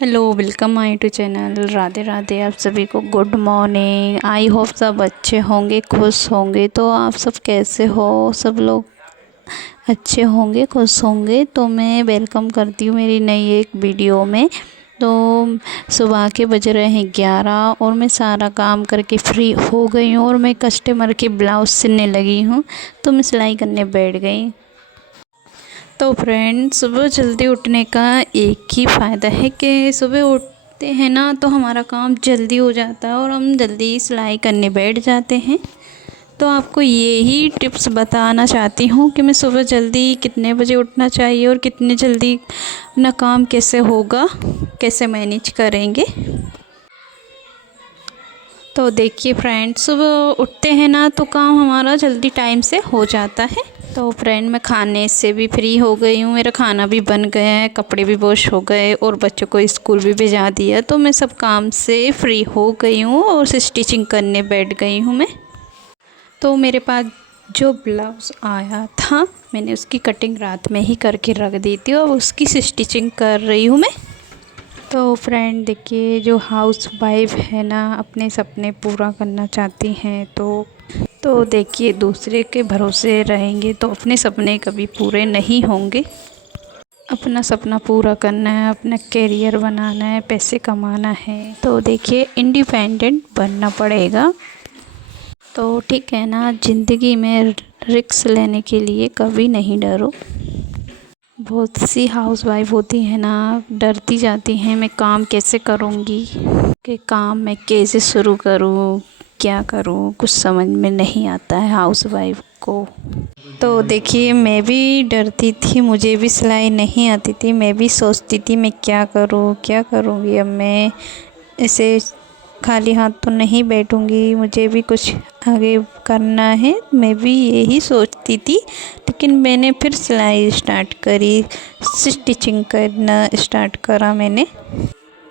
Hello, welcome my to channel. Radhe Radhe. आप सभी को गुड मॉर्निंग। आई होप सब अच्छे होंगे, खुश होंगे। तो आप सब कैसे हो? सब लोग अच्छे होंगे, खुश होंगे। तो मैं वेलकम करती हूँ मेरी नई एक वीडियो में। तो सुबह के बज रहे हैं 11 और मैं सारा काम करके फ्री हो गई हूँ और मैं कस्टमर के ब्लाउज सिलने लगी हूँ। तो मैं सिलाई करने बैठ गई। तो फ्रेंड्स, सुबह जल्दी उठने का एक ही फ़ायदा है कि सुबह उठते हैं ना तो हमारा काम जल्दी हो जाता है और हम जल्दी सिलाई करने बैठ जाते हैं। तो आपको यही टिप्स बताना चाहती हूँ कि मैं सुबह जल्दी कितने बजे उठना चाहिए और कितने जल्दी अपना काम कैसे होगा, कैसे मैनेज करेंगे। तो देखिए फ्रेंड्स, सुबह उठते हैं ना तो काम हमारा जल्दी टाइम से हो जाता है। तो फ्रेंड, मैं खाने से भी फ्री हो गई हूँ, मेरा खाना भी बन गया है, कपड़े भी वॉश हो गए और बच्चों को स्कूल भी भिजा दिया। तो मैं सब काम से फ्री हो गई हूँ और स्टिचिंग करने बैठ गई हूँ मैं। तो मेरे पास जो ब्लाउज़ आया था मैंने उसकी कटिंग रात में ही करके रख दी थी और उसकी स्टिचिंग कर रही हूँ मैं। तो फ्रेंड देखिए, जो हाउस वाइफ है ना अपने सपने पूरा करना चाहती हैं तो देखिए, दूसरे के भरोसे रहेंगे तो अपने सपने कभी पूरे नहीं होंगे। अपना सपना पूरा करना है, अपना करियर बनाना है, पैसे कमाना है तो देखिए इंडिपेंडेंट बनना पड़ेगा। तो ठीक है ना, ज़िंदगी में रिस्क लेने के लिए कभी नहीं डरो। बहुत सी हाउसवाइफ होती है ना, डरती जाती हैं मैं काम कैसे करूँगी, कि काम मैं कैसे शुरू करूँ, क्या करूँ, कुछ समझ में नहीं आता है हाउसवाइफ को। तो देखिए, मैं भी डरती थी, मुझे भी सिलाई नहीं आती थी। मैं भी सोचती थी मैं क्या करूँ, क्या करूँगी। अब मैं ऐसे खाली हाथ तो नहीं बैठूँगी, मुझे भी कुछ आगे करना है। मैं भी यही सोचती थी, लेकिन मैंने फिर सिलाई स्टार्ट करी, स्टिचिंग करना स्टार्ट करा मैंने।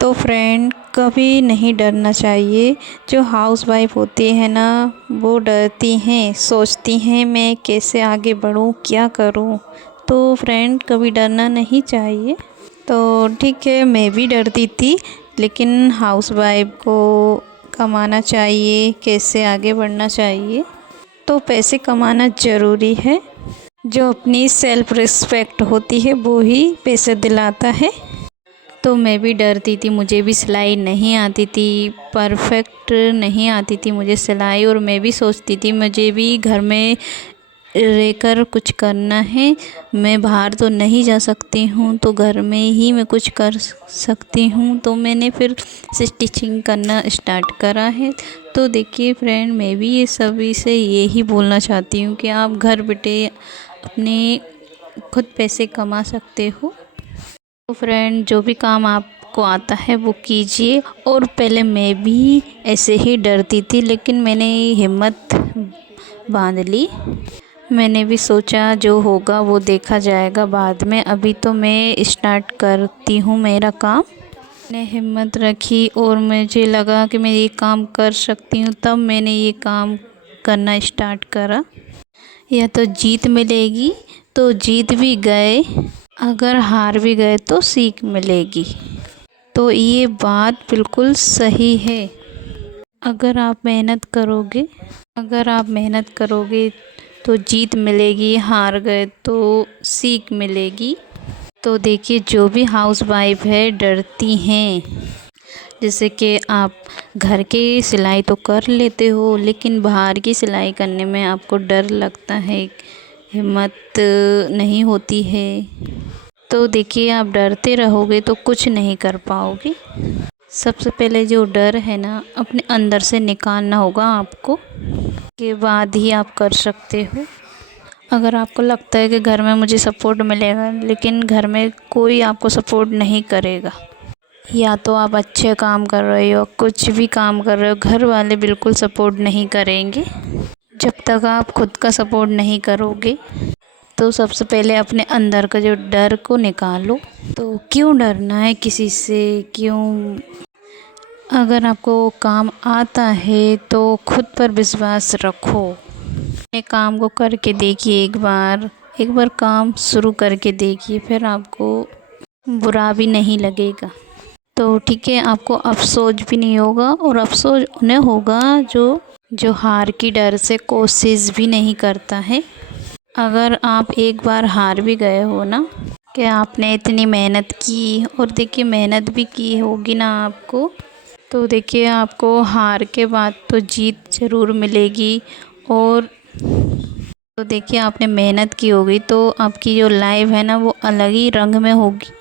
तो फ्रेंड, कभी नहीं डरना चाहिए। जो हाउसवाइफ होती है ना वो डरती हैं, सोचती हैं मैं कैसे आगे बढ़ूँ, क्या करूँ। तो फ्रेंड, कभी डरना नहीं चाहिए। तो ठीक है, मैं भी डरती थी, लेकिन हाउसवाइफ को कमाना चाहिए, कैसे आगे बढ़ना चाहिए। तो पैसे कमाना ज़रूरी है। जो अपनी सेल्फ़ रिस्पेक्ट होती है वो ही पैसे दिलाता है। तो मैं भी डरती थी, मुझे भी सिलाई नहीं आती थी, परफेक्ट नहीं आती थी मुझे सिलाई। और मैं भी सोचती थी मुझे भी घर में रहकर कुछ करना है, मैं बाहर तो नहीं जा सकती हूँ, तो घर में ही मैं कुछ कर सकती हूँ। तो मैंने फिर स्टिचिंग करना स्टार्ट करा है। तो देखिए फ्रेंड, मैं भी ये सभी से यही बोलना चाहती हूँ कि आप घर बैठे अपने खुद पैसे कमा सकते हो। तो फ्रेंड, जो भी काम आपको आता है वो कीजिए। और पहले मैं भी ऐसे ही डरती थी, लेकिन मैंने हिम्मत बांध ली। मैंने भी सोचा जो होगा वो देखा जाएगा बाद में, अभी तो मैं स्टार्ट करती हूँ मेरा काम। मैंने हिम्मत रखी और मुझे लगा कि मैं ये काम कर सकती हूँ, तब मैंने ये काम करना स्टार्ट करा। या तो जीत मिलेगी तो जीत भी गए, अगर हार भी गए तो सीख मिलेगी। तो ये बात बिल्कुल सही है। अगर आप मेहनत करोगे, अगर आप मेहनत करोगे तो जीत मिलेगी, हार गए तो सीख मिलेगी। तो देखिए, जो भी हाउसवाइफ है डरती हैं, जैसे कि आप घर की सिलाई तो कर लेते हो लेकिन बाहर की सिलाई करने में आपको डर लगता है, हिम्मत नहीं होती है। तो देखिए, आप डरते रहोगे तो कुछ नहीं कर पाओगे। सबसे पहले जो डर है ना अपने अंदर से निकालना होगा आपको, के बाद ही आप कर सकते हो। अगर आपको लगता है कि घर में मुझे सपोर्ट मिलेगा, लेकिन घर में कोई आपको सपोर्ट नहीं करेगा, या तो आप अच्छे काम कर रहे हो, कुछ भी काम कर रहे हो, घर वाले बिल्कुल सपोर्ट नहीं करेंगे जब तक आप खुद का सपोर्ट नहीं करोगे। तो सबसे पहले अपने अंदर का जो डर को निकालो। तो क्यों डरना है किसी से, क्यों? अगर आपको काम आता है तो खुद पर विश्वास रखो। अपने काम को करके देखिए, एक बार काम शुरू करके देखिए, फिर आपको बुरा भी नहीं लगेगा। तो ठीक है, आपको अफसोस भी नहीं होगा, और अफसोस उन्हें होगा जो हार की डर से कोशिश भी नहीं करता है। अगर आप एक बार हार भी गए हो ना, कि आपने इतनी मेहनत की, और देखिए मेहनत भी की होगी ना आपको, तो देखिए आपको हार के बाद तो जीत ज़रूर मिलेगी। और तो देखिए आपने मेहनत की होगी तो आपकी जो लाइफ है ना वो अलग ही रंग में होगी।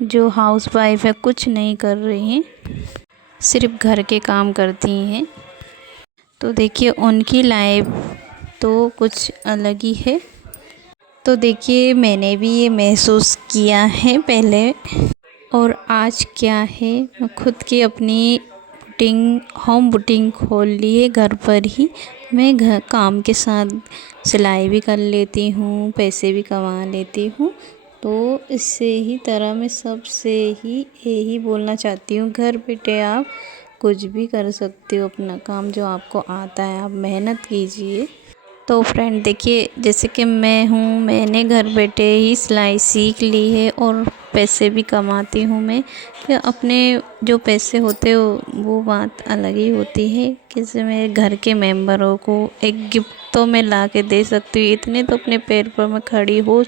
जो हाउस वाइफ है कुछ नहीं कर रही हैं, सिर्फ घर के काम करती हैं, तो देखिए उनकी लाइफ तो कुछ अलग ही है। तो देखिए मैंने भी ये महसूस किया है पहले, और आज क्या है, मैं खुद की अपनी बुटीक, होम बुटीक खोल ली है घर पर ही। मैं घर काम के साथ सिलाई भी कर लेती हूँ, पैसे भी कमा लेती हूँ। तो इससे ही तरह मैं सबसे ही यही बोलना चाहती हूँ, घर बैठे आप कुछ भी कर सकते हो, अपना काम जो आपको आता है आप मेहनत कीजिए। तो फ्रेंड देखिए जैसे कि मैं हूँ, मैंने घर बैठे ही सिलाई सीख ली है और पैसे भी कमाती हूँ मैं। कि अपने जो पैसे होते हो वो बात अलग ही होती है, किसी मेरे घर के मेंबरों को एक गिफ्ट तो मैं ला के दे सकती हूँ, इतने तो अपने पैर पर मैं खड़ी हो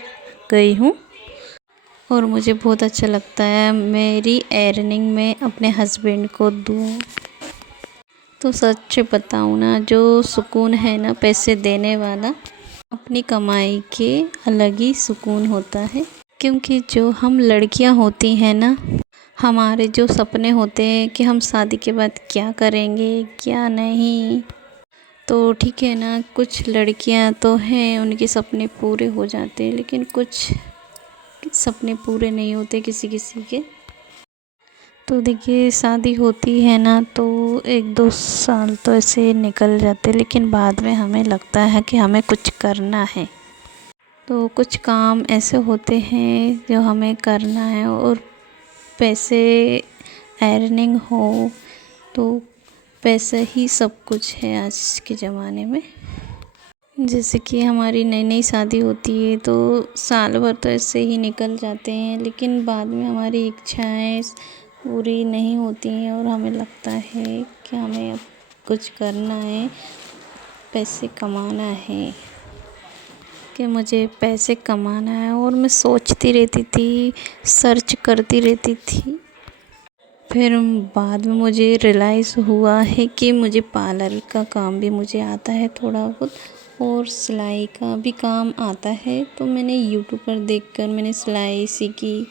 गई हूँ। और मुझे बहुत अच्छा लगता है मेरी अर्निंग में अपने हस्बैंड को दूँ। तो सच बताऊँ ना, जो सुकून है ना पैसे देने वाला, अपनी कमाई के अलग ही सुकून होता है। क्योंकि जो हम लड़कियां होती हैं ना, हमारे जो सपने होते हैं कि हम शादी के बाद क्या करेंगे क्या नहीं, तो ठीक है ना, कुछ लड़कियां तो हैं उनके सपने पूरे हो जाते हैं, लेकिन कुछ सपने पूरे नहीं होते किसी किसी के। तो देखिए शादी होती है ना तो 1-2 साल तो ऐसे निकल जाते, लेकिन बाद में हमें लगता है कि हमें कुछ करना है। तो कुछ काम ऐसे होते हैं जो हमें करना है, और पैसे अर्निंग हो तो पैसा ही सब कुछ है आज के ज़माने में। जैसे कि हमारी नई नई शादी होती है तो साल भर तो ऐसे ही निकल जाते हैं, लेकिन बाद में हमारी इच्छाएं पूरी नहीं होती हैं और हमें लगता है कि हमें अब कुछ करना है, पैसे कमाना है, कि मुझे पैसे कमाना है। और मैं सोचती रहती थी, सर्च करती रहती थी। फिर बाद में मुझे रियलाइज़ हुआ है कि मुझे पार्लर का काम भी मुझे आता है थोड़ा बहुत, और सिलाई का भी काम आता है। तो मैंने यूट्यूब पर देखकर मैंने सिलाई सीखी,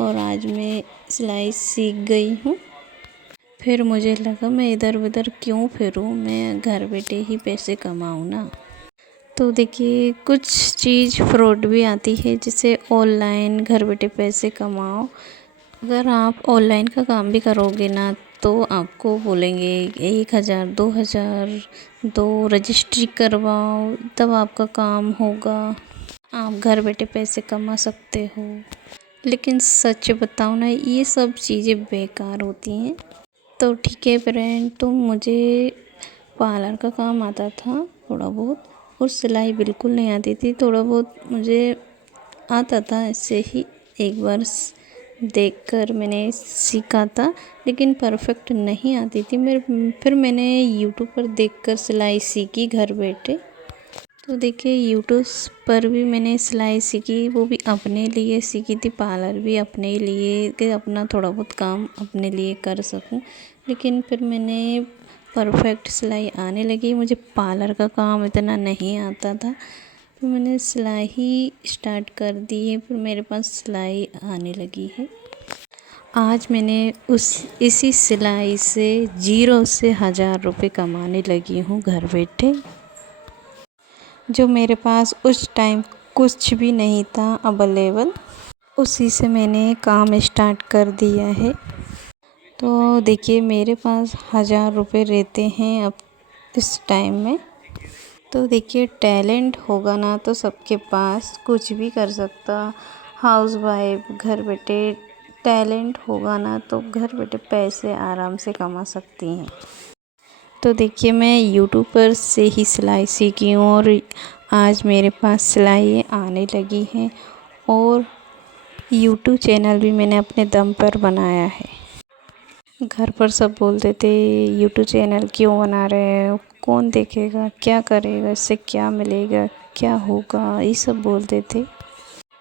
और आज मैं सिलाई सीख गई हूँ। फिर मुझे लगा मैं इधर उधर क्यों फिरूँ, मैं घर बैठे ही पैसे कमाऊँ ना। तो देखिए कुछ चीज़ फ्रॉड भी आती है, जिससे ऑनलाइन घर बैठे पैसे कमाओ। अगर आप ऑनलाइन का काम भी करोगे ना तो आपको बोलेंगे 1,000 2,000 दो, रजिस्ट्री करवाओ तब आपका काम होगा, आप घर बैठे पैसे कमा सकते हो। लेकिन सच बताऊँ ना, ये सब चीज़ें बेकार होती हैं। तो ठीक है फ्रेंड, तो मुझे पार्लर का काम आता था थोड़ा बहुत, और सिलाई बिल्कुल नहीं आती थी। थोड़ा बहुत मुझे आता था, ऐसे ही एक बार देखकर मैंने सीखा था, लेकिन परफेक्ट नहीं आती थी। फिर मैंने यूट्यूब पर देखकर सिलाई सीखी घर बैठे। तो देखिए यूट्यूब पर भी मैंने सिलाई सीखी, वो भी अपने लिए सीखी थी, पार्लर भी अपने लिए, कि अपना थोड़ा बहुत काम अपने लिए कर सकूं। लेकिन फिर मैंने परफेक्ट सिलाई आने लगी, मुझे पार्लर का काम इतना नहीं आता था। फिर मैंने सिलाई ही स्टार्ट कर दी है, फिर मेरे पास सिलाई आने लगी है। आज मैंने इसी सिलाई से 0 से 1,000 रुपये कमाने लगी हूँ घर बैठे। जो मेरे पास उस टाइम कुछ भी नहीं था अवेलेबल, उसी से मैंने काम स्टार्ट कर दिया है। तो देखिए मेरे पास 1,000 रुपये रहते हैं अब इस टाइम में। तो देखिए टैलेंट होगा ना तो सबके पास कुछ भी कर सकता। हाउस वाइफ घर बैठे टैलेंट होगा ना तो घर बैठे पैसे आराम से कमा सकती हैं। तो देखिए मैं यूट्यूब पर से ही सिलाई सीखी हूँ, और आज मेरे पास सिलाई आने लगी हैं, और यूट्यूब चैनल भी मैंने अपने दम पर बनाया है। घर पर सब बोलते थे यूट्यूब चैनल क्यों बना रहे हो, कौन देखेगा, क्या करेगा, इससे क्या मिलेगा, क्या होगा, ये सब बोलते थे।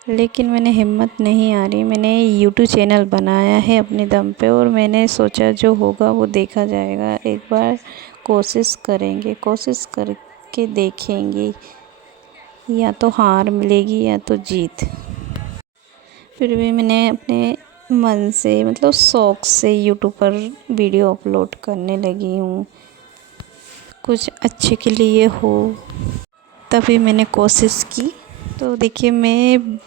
लेकिन मैंने हिम्मत नहीं आ रही, मैंने यूट्यूब चैनल बनाया है अपने दम पे और मैंने सोचा जो होगा वो देखा जाएगा। एक बार कोशिश करेंगे, कोशिश करके देखेंगे, या तो हार मिलेगी या तो जीत। फिर भी मैंने अपने मन से मतलब शौक़ से यूट्यूब पर वीडियो अपलोड करने लगी हूँ, कुछ अच्छे के लिए हो, तभी मैंने कोशिश की। तो देखिए मैं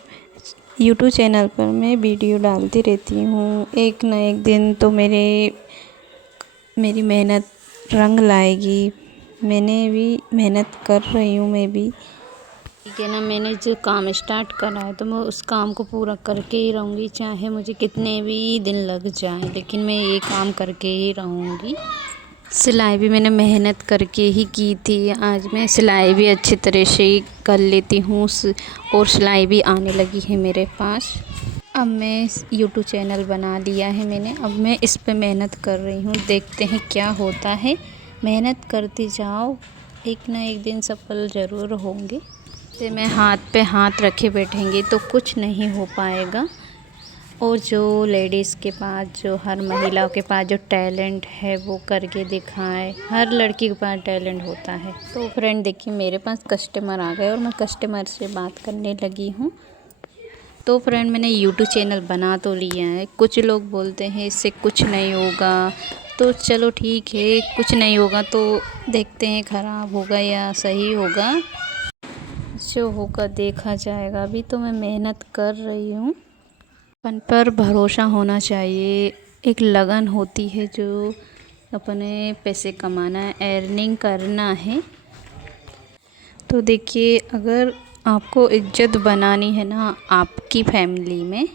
यूट्यूब चैनल पर मैं वीडियो डालती रहती हूँ, एक ना एक दिन तो मेरी मेहनत रंग लाएगी। मैंने भी मेहनत कर रही हूँ मैं भी, ठीक है ना। मैंने जो काम स्टार्ट करा है तो मैं उस काम को पूरा करके ही रहूँगी, चाहे मुझे कितने भी दिन लग जाएं, लेकिन मैं ये काम करके ही रहूँगी। सिलाई भी मैंने मेहनत करके ही की थी, आज मैं सिलाई भी अच्छी तरह से ही कर लेती हूँ और सिलाई भी आने लगी है मेरे पास। अब मैं यूट्यूब चैनल बना लिया है मैंने, अब मैं इस पे मेहनत कर रही हूँ, देखते हैं क्या होता है। मेहनत करती जाओ, एक ना एक दिन सफल ज़रूर होंगे। तो मैं हाथ पे हाथ रखे बैठेंगे तो कुछ नहीं हो पाएगा। और जो लेडीज़ के पास, जो हर महिला के पास जो टैलेंट है वो करके दिखाए, हर लड़की के पास टैलेंट होता है। तो फ्रेंड देखिए मेरे पास कस्टमर आ गए और मैं कस्टमर से बात करने लगी हूँ। तो फ्रेंड मैंने यूट्यूब चैनल बना तो लिया है, कुछ लोग बोलते हैं इससे कुछ नहीं होगा, तो चलो ठीक है, कुछ नहीं होगा तो देखते हैं ख़राब होगा या सही होगा, जो होगा देखा जाएगा। अभी तो मैं मेहनत कर रही हूँ, अपन पर भरोसा होना चाहिए, एक लगन होती है जो अपने पैसे कमाना है, अर्निंग करना है। तो देखिए अगर आपको इज्जत बनानी है ना आपकी फैमिली में,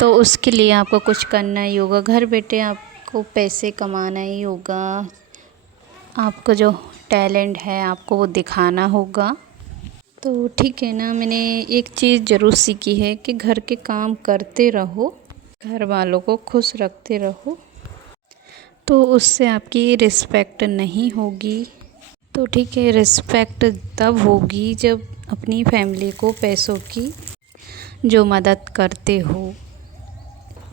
तो उसके लिए आपको कुछ करना ही होगा, घर बैठे आपको पैसे कमाना ही होगा, आपका जो टैलेंट है आपको वो दिखाना होगा। तो ठीक है ना, मैंने एक चीज़ ज़रूर सीखी है कि घर के काम करते रहो, घर वालों को खुश रखते रहो, तो उससे आपकी रिस्पेक्ट नहीं होगी। तो ठीक है, रिस्पेक्ट तब होगी जब अपनी फैमिली को पैसों की जो मदद करते हो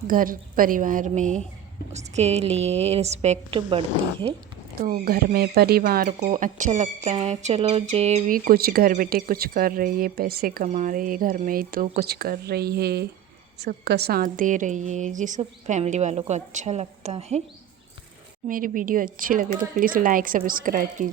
घर परिवार में, उसके लिए रिस्पेक्ट बढ़ती है। तो घर में परिवार को अच्छा लगता है, चलो जे भी कुछ घर बैठे कुछ कर रही है, पैसे कमा रही है घर में ही तो कुछ कर रही है, सबका साथ दे रही है, ये सब फैमिली वालों को अच्छा लगता है। मेरी वीडियो अच्छी लगे तो प्लीज़ लाइक सब्सक्राइब कीजिए।